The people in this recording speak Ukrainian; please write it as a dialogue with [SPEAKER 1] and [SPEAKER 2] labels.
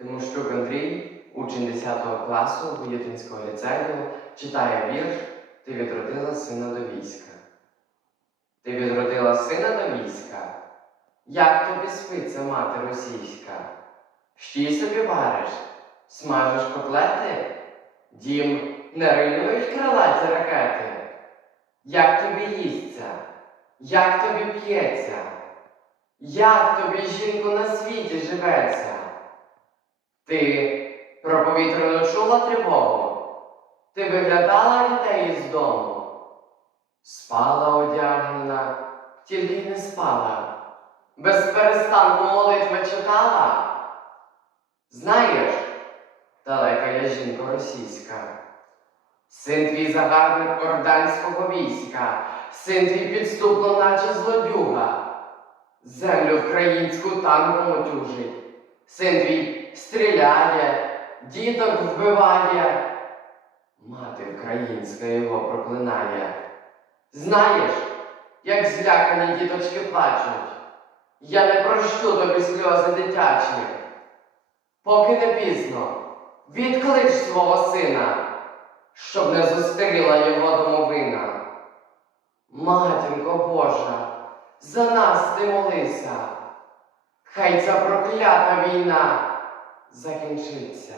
[SPEAKER 1] Тимощук Андрій, учень 10 класу Воєтинського ліцею, читає вірш Ти відродила сина до війська. Ти відродила сина до війська. Як тобі спиться мати російська? Щі собі вариш, смажеш котлети? Дім не руйнують крилаті ракети? Як тобі їсться? Як тобі п'ється? Як тобі, жінку, на світі живеться? Ти про повітряну чула тривогу? Ти виглядала дітей із дому? Спала одягнена, тільки не спала. Без перестанку молитви читала. Знаєш, далека я жінка російська, син твій загарбник орданського війська, син твій підступно, наче злодюга, землю українську танком отюжить, син твій стріляє, діток вбиває, мати українська його проклинає. Знаєш, як злякані діточки плачуть, я не прощу тобі сльози дитячі. Поки не пізно, відклич свого сина, щоб не зустріла його домовина. Матінко Божа, за нас ти молися, хай ця проклята війна закінчиться.